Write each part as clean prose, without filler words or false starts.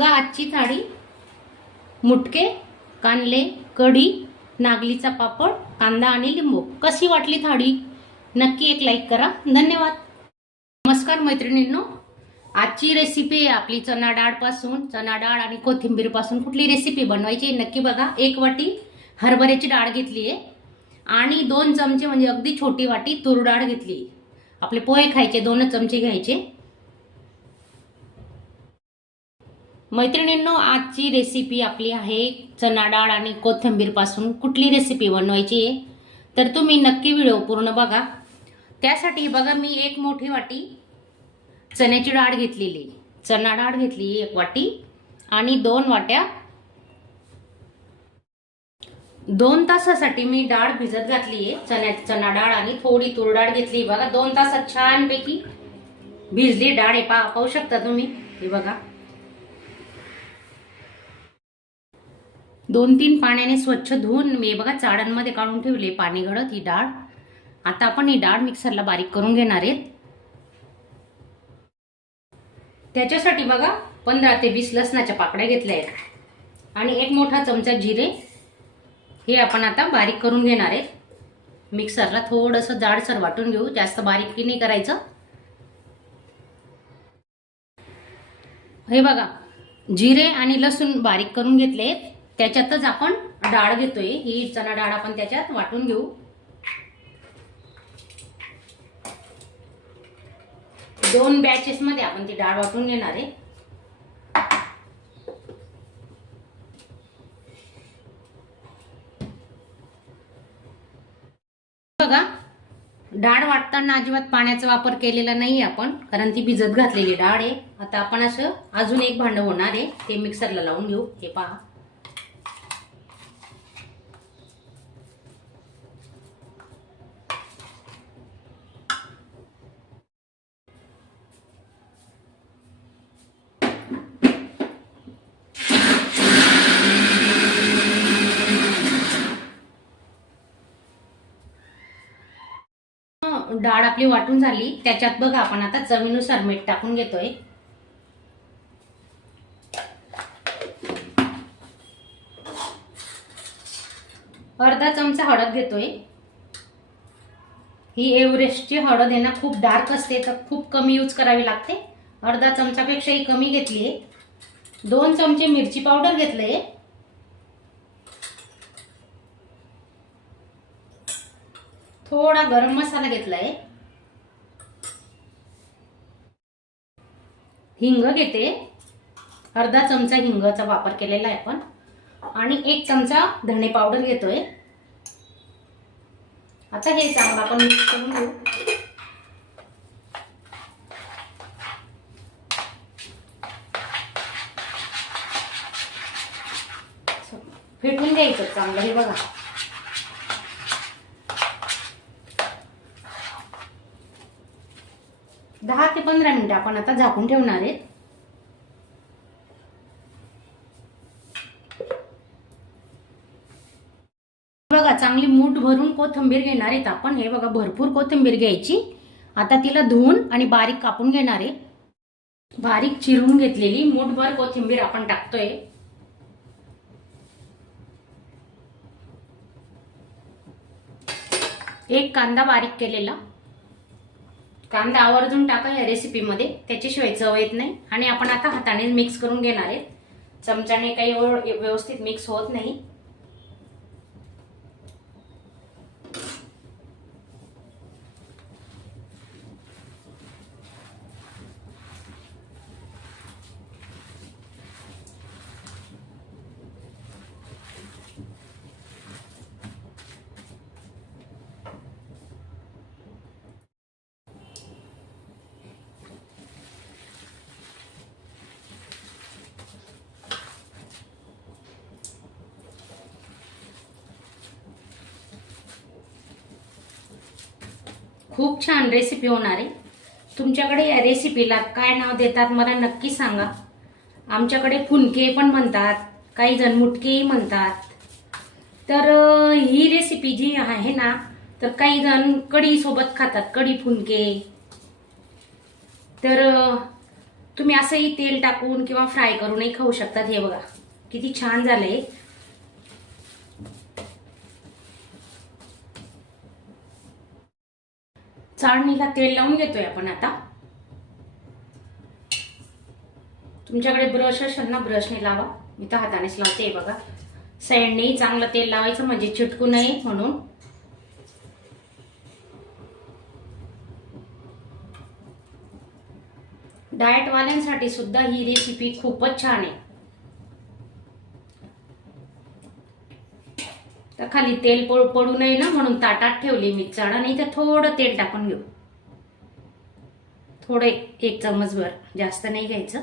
बघा आजची थाळी, मुटके, कांदे, कढी, नागलीचा पापड, कांदा आणि लिंबू. कशी वाटली थाळी? नक्की एक लाईक करा. धन्यवाद. नमस्कार मैत्रिणींनो, आजची रेसिपी आहे आपली चणा डाळ पासून. चणा डाळ आणि कोथिंबीर पासून कुठली रेसिपी बनवायची नक्की बघा. 1 वाटी हरभऱ्याची डाळ घेतली आहे आणि 2 चमचे म्हणजे अगदी छोटी वाटी तूर डाळ घेतली. आपले पोहे खायचे 2 चमचे घ्यायचे. मैत्रिणींनो, आजची रेसिपी आपली आहे चणा डाळ आणि कोथिंबीर पासून कुठली रेसिपी बनवायची आहे तर तुम्ही नक्की व्हिडिओ पूर्ण बघा. त्यासाठी बघा मी 1 मोठी वाटी चण्याची डाळ घेतलेली, चणा डाळ घेतली 1 वाटी आणि 2 वाट्या 2 तासासाठी मी डाळ भिजत घातली आहे. चणा डाळ आणि थोडी तूर डाळ घेतली. बघा 2 तासात छानपैकी भिजली डाळ आहे. पाहू शकता तुम्ही. हे बघा 2-3 पाण्याने स्वच्छ धुवून मी बघा चाळणमध्ये काढून ठेवले पाणी गळत ही डाळ. आता आपण ही डाळ मिक्सरला बारीक करून घेणार आहेत. त्याच्यासाठी बघा 15 ते 20 लसणाच्या पाकळ्या घेतल्या आहेत आणि 1 मोठा चमचा जिरे हे आपण आता बारीक करून घेणार आहेत. मिक्सरला थोडंसं जाडसर वाटून घेऊ, जास्त बारीक नाही करायचं. हे बघा जिरे आणि लसूण बारीक करून घेतले. त्याच्यातच आपण डाळ घेतोय. ही चणा डाळ आपण त्याच्यात वाटून घेऊ. दोन बॅचेस मध्ये आपण ती डाळ वाटून घेणार आहे. बघा डाळ वाटताना अजिबात पाण्याचा वापर केलेला नाही आपण, कारण ती भिजत घातलेली डाळ आहे. आता आपण असं अजून एक भांड होणार आहे ते मिक्सरला लावून घेऊ. हे पहा डाळ आपली वाटून झाली. त्याच्यात बघा आपण आता चवीनुसार मीठ टाकून घेतोय. अर्धा चमचा हळद घेतोय. ही एव्हरेस्टची हळद आहे ना, खूप डार्क असते तर खूप कमी यूज करावी लागते. अर्धा चमचापेक्षाही कमी घेतलीये. 2 चमचे मिरची पावडर घेतले. थोडा गरम मसाला घेतलाय. हिंग घेते. अर्धा चमचा हिंगाचा वापर केलेला आहे आपण आणि 1 चमचा धणे पावडर घेतोय. आता हे चांगलं आपण मिक्स करून घेऊ. फेटून घ्यायचं चांगलं. हे बघा 10 ते 15 मिनिटं आपण आता झाकून ठेवणार आहेत. बघा चांगली मूठ भरून कोथिंबीर घेणार आहेत आपण. हे बघा भरपूर कोथिंबीर घ्यायची. आता तिला धुवून आणि बारीक कापून घेणार आहे. बारीक चिरून घेतलेली मूठभर कोथिंबीर आपण टाकतोय. एक कांदा बारीक केलेला. कांदा आवर्जून टाका या रेसिपीमध्ये, त्याच्याशिवाय चव येत नाही. आणि आपण आता हाताने मिक्स करून घेणार आहे. चमच्याने काही व्यवस्थित मिक्स होत नाही. खूप छान रेसिपी होणार आहे. तुमच्याकडे या रेसिपीला काय नाव देतात मला नक्की सांगा. आमच्याकडे फुनके पण म्हणतात, काही जण मुटकेही म्हणतात. तर ही रेसिपी जी आहे ना, तर काही जण कढी सोबत खातात, कढी फुनके. तर तुम्ही असंही तेल टाकून किंवा फ्राय करूनही खाऊ शकतात. हे बघा किती छान झालंय. चाळणीला तेल लावून घेतोय आपण आता. तुमच्याकडे ब्रश असेल ना, ब्रशने लावा. मी तर हातानेच लावते. बघा साईडनेही चांगलं तेल लावायचं म्हणजे चिटकू नये म्हणून. डाएट वाल्यांसाठी सुद्धा ही रेसिपी खूपच छान आहे. तर खाली तेल पडू नये ना म्हणून ताटात ठेवली मी चाळा. नाही तर थोडं तेल टाकून घेऊ. थोडं एक चम्मचभर, जास्त नाही घ्यायचं.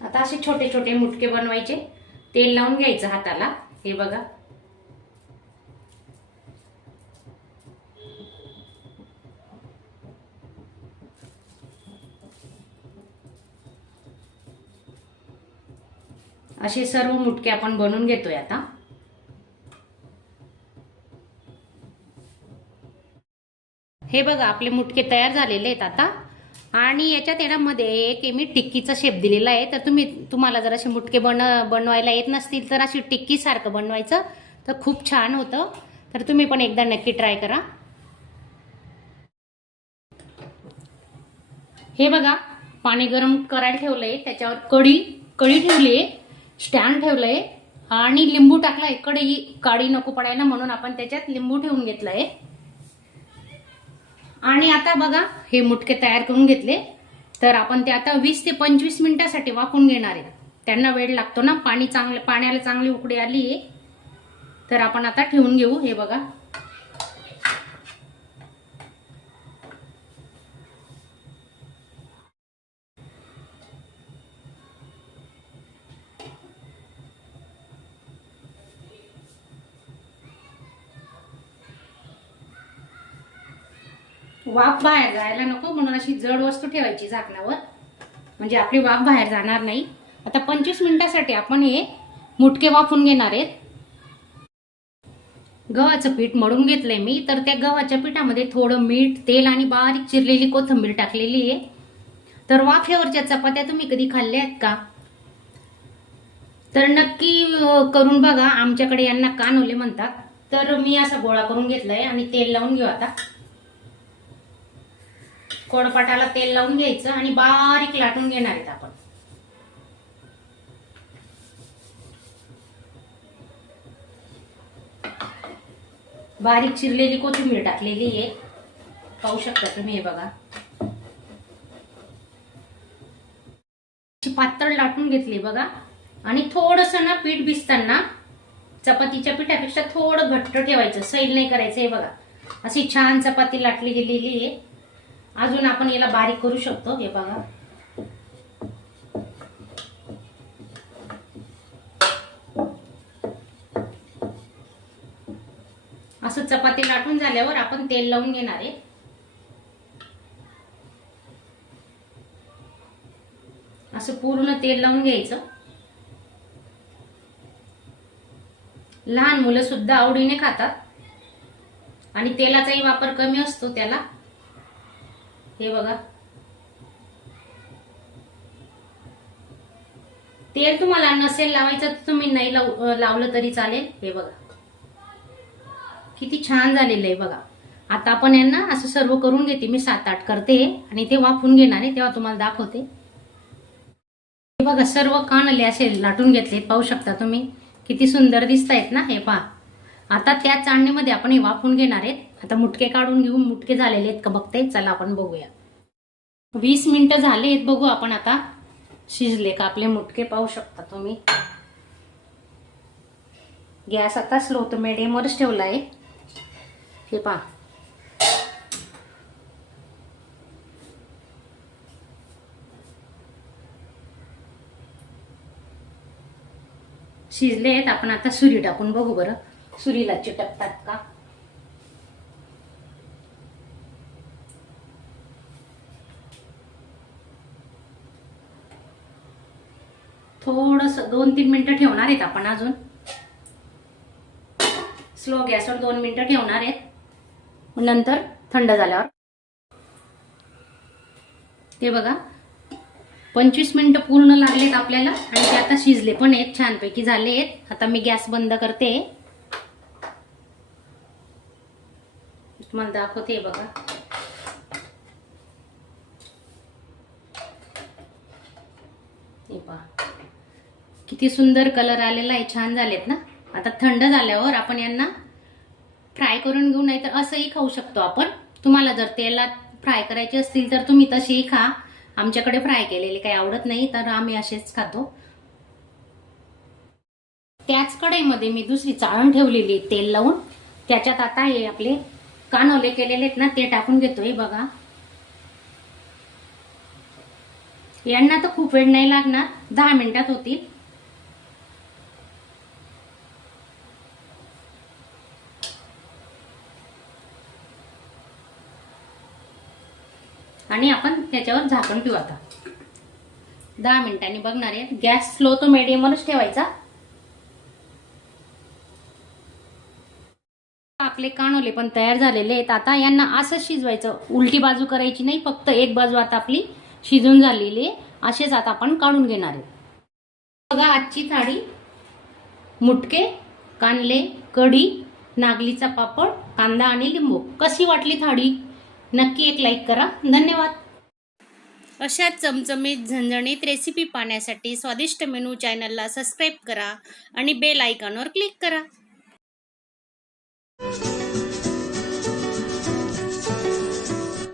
आता असे छोटे छोटे मुटके बनवायचे. तेल लावून घ्यायचं हाताला. हे बघा असे सर्व मुटके आपण बनवून घेतोय आता. हे बघा आपले मुटके तयार झालेले आहेत आता. आणि याच्यात येण्यामध्ये एक मी टिक्कीचा शेप दिलेला आहे. तर तुम्हाला जर असे मुटके बनवायला येत नसतील तर अशी टिक्की सारखं बनवायचं तर खूप छान होतं. तर तुम्ही पण एकदा नक्की ट्राय करा. हे बघा पाणी गरम करायला ठेवलंय. त्याच्यावर कढी ठेवली आहे, स्टँड ठेवलंय आणि लिंबू टाकलाय. कढई काळी नको पडायला म्हणून आपण त्याच्यात लिंबू ठेवून घेतलंय. आणि आता बघा हे मुटके तयार करून घेतले. तर आपण ते आता 20 ते 25 मिनिटांसाठी वाफवून घेणार आहे. त्यांना वेळ लागतो ना. पाण्याला चांगली उकळी आली आहे. तर आपण आता ठेवून घेऊ. हे बघा वाफ बाहेर जायला नको म्हणून अशी जड वस्तू ठेवायची झाकणावर, म्हणजे आपली वाफ बाहेर जाणार नाही. आता 25 मिनिटांसाठी आपण हे मुटके वाफून घेणार आहेत. गव्हाचं पीठ मळून घेतलंय मी. तर त्या गव्हाच्या पिठामध्ये थोडं मीठ, तेल आणि बारीक चिरलेली कोथिंबीर टाकलेली आहे. तर वाफेवरच्या चपात्या तुम्ही कधी खाल्ल्या आहेत का? तर नक्की करून बघा. आमच्याकडे यांना कानोले म्हणतात. तर मी असा गोळा करून घेतलाय आणि तेल लावून घेऊ आता. कोळपाटाला तेल लावून घ्यायचं आणि बारीक लाटून घेणार आहेत आपण. बारीक चिरलेली कोथिंबीर टाकलेली आहे. पाहू शकता तुम्ही. हे बघा पातळ लाटून घेतली बघा. आणि थोडंसं ना पीठ भिजताना चपातीच्या पिठापेक्षा थोडं घट्ट ठेवायचं, सैल नाही करायचं. हे बघा अशी छान चपाती लाटली गेलेली आहे. अजून आपण याला बारीक करू शकतो. हे बघा असं चपाती लाटून झाल्यावर आपण तेल लावून घेणार आहे. असं पूर्ण तेल लावून घ्यायचं. लहान मुलं सुद्धा आवडीने खातात आणि तेलाचाही वापर कमी असतो त्याला. हे बघा तेल तुम्हाला नसेल लावायचं तर तुम्ही नाही लावलं तरी चालेल. हे बघा किती छान झालेलं आहे बघा. आता आपण यांना असं सर्व करून घेते. मी 7-8 करते आणि ते वाफून घेणार आहे तेव्हा तुम्हाला दाखवते. हे बघा सर्व कानले असे लाटून घेतले. पाहू शकता तुम्ही किती सुंदर दिसतायत ना. हे पहा आता त्या चाळणीमध्ये आपण हे वाफून घेणार आहेत. आता मुटके काढून घेऊ. मुटके झालेले आहेत का बघते. चला आपण बघूया. 20 मिनिटं झाले आहेत. बघू आपण आता शिजले का आपले मुटके. पाहू शकता तुम्ही. गॅस आता स्लो टू मिडियमवरच ठेवला आहे. हे पहा शिजले आहेत. आपण आता सुरी टाकून बघू बरं सुरीला चिटकतात का. थोडंसं 2-3 मिनिटं ठेवणार आहेत आपण अजून. स्लो गॅसवर 2 मिनिटं ठेवणार आहेत. नंतर थंड झाल्यावर ते बघा 25 मिनिटं पूर्ण लागलेत आपल्याला आणि ते आता शिजले पण आहेत, छानपैकी झाले आहेत. आता मी गॅस बंद करते. तुम्हाला दाखवते बघा. हे पहा किती सुंदर कलर आलेला आहे, छान झालेत ना. आता थंड झाल्यावर आपण यांना फ्राय करून घेऊ, नाही तर असंही खाऊ शकतो आपण. तुम्हाला जर तेलात फ्राय करायचे असतील तर तुम्ही तसेही खा. आमच्याकडे फ्राय केलेले काही आवडत नाही तर आम्ही असेच खातो. त्याच कढईमध्ये मी दुसरी चाळण ठेवलेली तेल लावून. त्याच्यात आता हे आपले कानोले केलेले आहेत ना ते टाकून घेतोय बघा. यांना तर खूप वेळ नाही लागणार, 10 मिनिटात होतील. आणि आपण त्याच्यावर झाकण ठेवू. आता 10 मिनिटांनी बघणार आहे. गॅस स्लो तो मीडियमवरच ठेवायचा. आपले कानोले पण तयार झालेले आहेत. आता यांना असं शिजवायचं, उलटी बाजू करायची नाही, फक्त एक बाजू आता आपली शिजून झालेली आहे. असेच आता आपण काढून घेणार आहे. बघा आजची थाळी मुटके, कानले, कढी, नागलीचा पापड, कांदा आणि लिंबू. कशी वाटली थाळी? नक्की एक लाईक करा. धन्यवाद. अशा चमचमीत झणझणीत रेसिपी पाहण्यासाठी स्वादिष्ट मेनू चॅनलला सबस्क्राईब करा आणि बेल आयकॉनवर क्लिक करा.